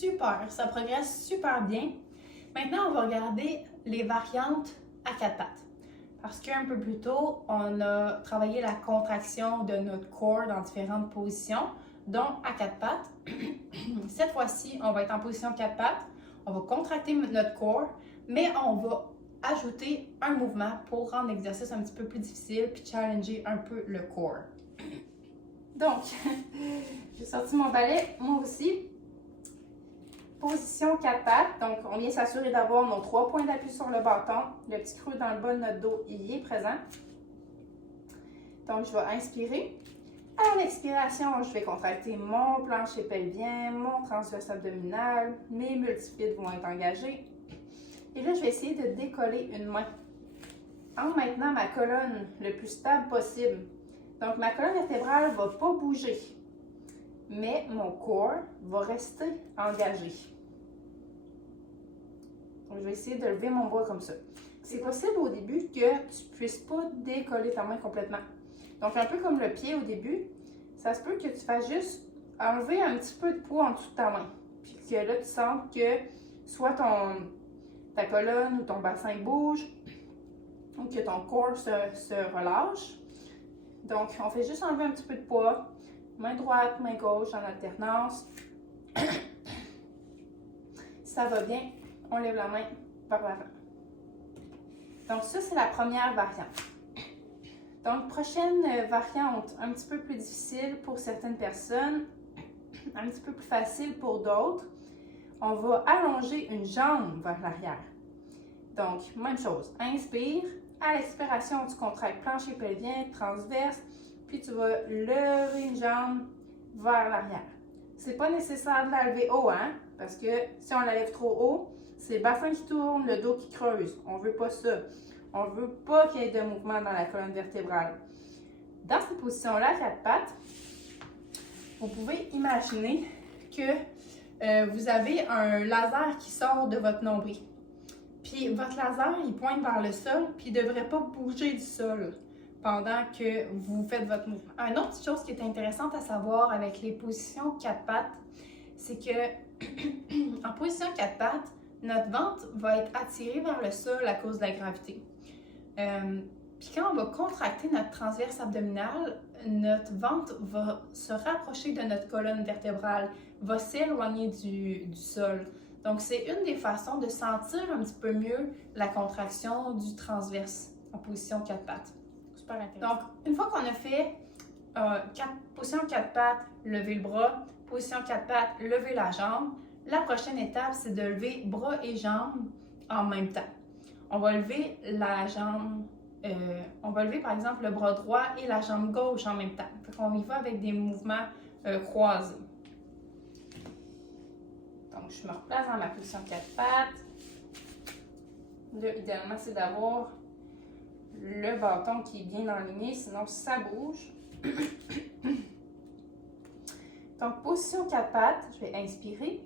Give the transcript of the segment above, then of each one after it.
super, ça progresse super bien. Maintenant, on va regarder les variantes à quatre pattes. Parce qu'un peu plus tôt, on a travaillé la contraction de notre corps dans différentes positions, dont à quatre pattes. Cette fois-ci, on va être en position quatre pattes, on va contracter notre corps, mais on va ajouter un mouvement pour rendre l'exercice un petit peu plus difficile puis challenger un peu le corps. Donc, j'ai sorti mon balai, moi aussi. Position quatre pattes, donc on vient s'assurer d'avoir nos 3 points d'appui sur le bâton. Le petit creux dans le bas de notre dos, il est présent. Donc, je vais inspirer. À l'expiration, je vais contracter mon plancher pelvien, mon transverse abdominal, mes multifides vont être engagés. Et là, je vais essayer de décoller une main en maintenant ma colonne le plus stable possible. Donc, ma colonne vertébrale ne va pas bouger, mais mon corps va rester engagé. Donc, je vais essayer de lever mon bras comme ça. C'est possible au début que tu ne puisses pas décoller ta main complètement. Donc, un peu comme le pied au début, ça se peut que tu fasses juste enlever un petit peu de poids en dessous de ta main. Puis que là, tu sens que soit ta colonne ou ton bassin bouge, ou que ton corps se relâche. Donc, on fait juste enlever un petit peu de poids. Main droite, main gauche en alternance. Ça va bien, on lève la main vers l'avant. Donc, ça, c'est la première variante. Donc, prochaine variante, un petit peu plus difficile pour certaines personnes, un petit peu plus facile pour d'autres. On va allonger une jambe vers l'arrière. Donc, même chose. Inspire. À l'expiration, tu contractes plancher pelvien, transverse, puis tu vas lever une jambe vers l'arrière. C'est pas nécessaire de la lever haut, hein? Parce que si on la lève trop haut, c'est le bassin qui tourne, le dos qui creuse. On veut pas ça. On veut pas qu'il y ait de mouvement dans la colonne vertébrale. Dans cette position-là, quatre pattes, vous pouvez imaginer que vous avez un laser qui sort de votre nombril. Puis votre laser, il pointe vers le sol, puis il ne devrait pas bouger du sol pendant que vous faites votre mouvement. Une autre petite chose qui est intéressante à savoir avec les positions quatre pattes, c'est que en position quatre pattes, notre ventre va être attiré vers le sol à cause de la gravité. Puis quand on va contracter notre transverse abdominal, notre ventre va se rapprocher de notre colonne vertébrale, va s'éloigner du sol. Donc, c'est une des façons de sentir un petit peu mieux la contraction du transverse en position quatre pattes. Super intéressant. Donc, une fois qu'on a fait position quatre pattes, lever le bras, position quatre pattes, lever la jambe, la prochaine étape, c'est de lever bras et jambes en même temps. On va lever la jambe, on va lever par exemple le bras droit et la jambe gauche en même temps. On y va avec des mouvements croisés. Donc, je me replace dans ma position quatre pattes. Là, idéalement, c'est d'avoir le bâton qui est bien aligné, sinon ça bouge. Donc, position quatre pattes, je vais inspirer.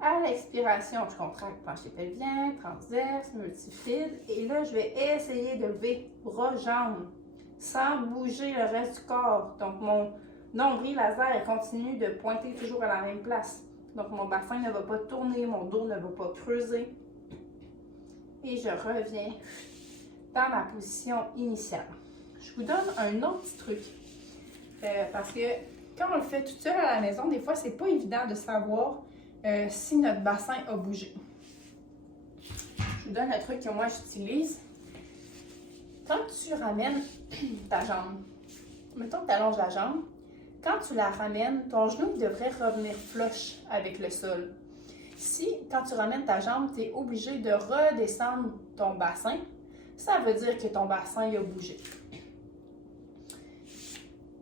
À l'expiration, je contracte plancher pelvien, transverse, multifide. Et là, je vais essayer de lever bras, jambes, sans bouger le reste du corps. Donc, mon nombril laser continue de pointer toujours à la même place. Donc, mon bassin ne va pas tourner, mon dos ne va pas creuser. Et je reviens dans ma position initiale. Je vous donne un autre petit truc. Parce que quand on le fait tout seul à la maison, des fois, c'est pas évident de savoir si notre bassin a bougé. Je vous donne un truc que moi j'utilise. Quand tu ramènes ta jambe, mettons que tu allonges la jambe, quand tu la ramènes, ton genou devrait revenir flush avec le sol. Si, quand tu ramènes ta jambe, tu es obligé de redescendre ton bassin, ça veut dire que ton bassin a bougé.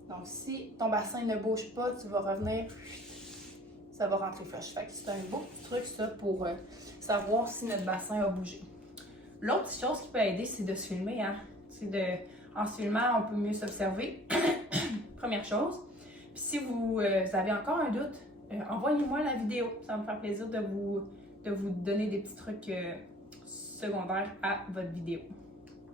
Donc, si ton bassin ne bouge pas, tu vas revenir, ça va rentrer flush. Fait que c'est un beau petit truc, ça, pour savoir si notre bassin a bougé. L'autre chose qui peut aider, c'est de se filmer. Hein? En se filmant, on peut mieux s'observer. Première chose. Puis si vous avez encore un doute, envoyez-moi la vidéo. Ça va me faire plaisir de vous donner des petits trucs secondaires à votre vidéo.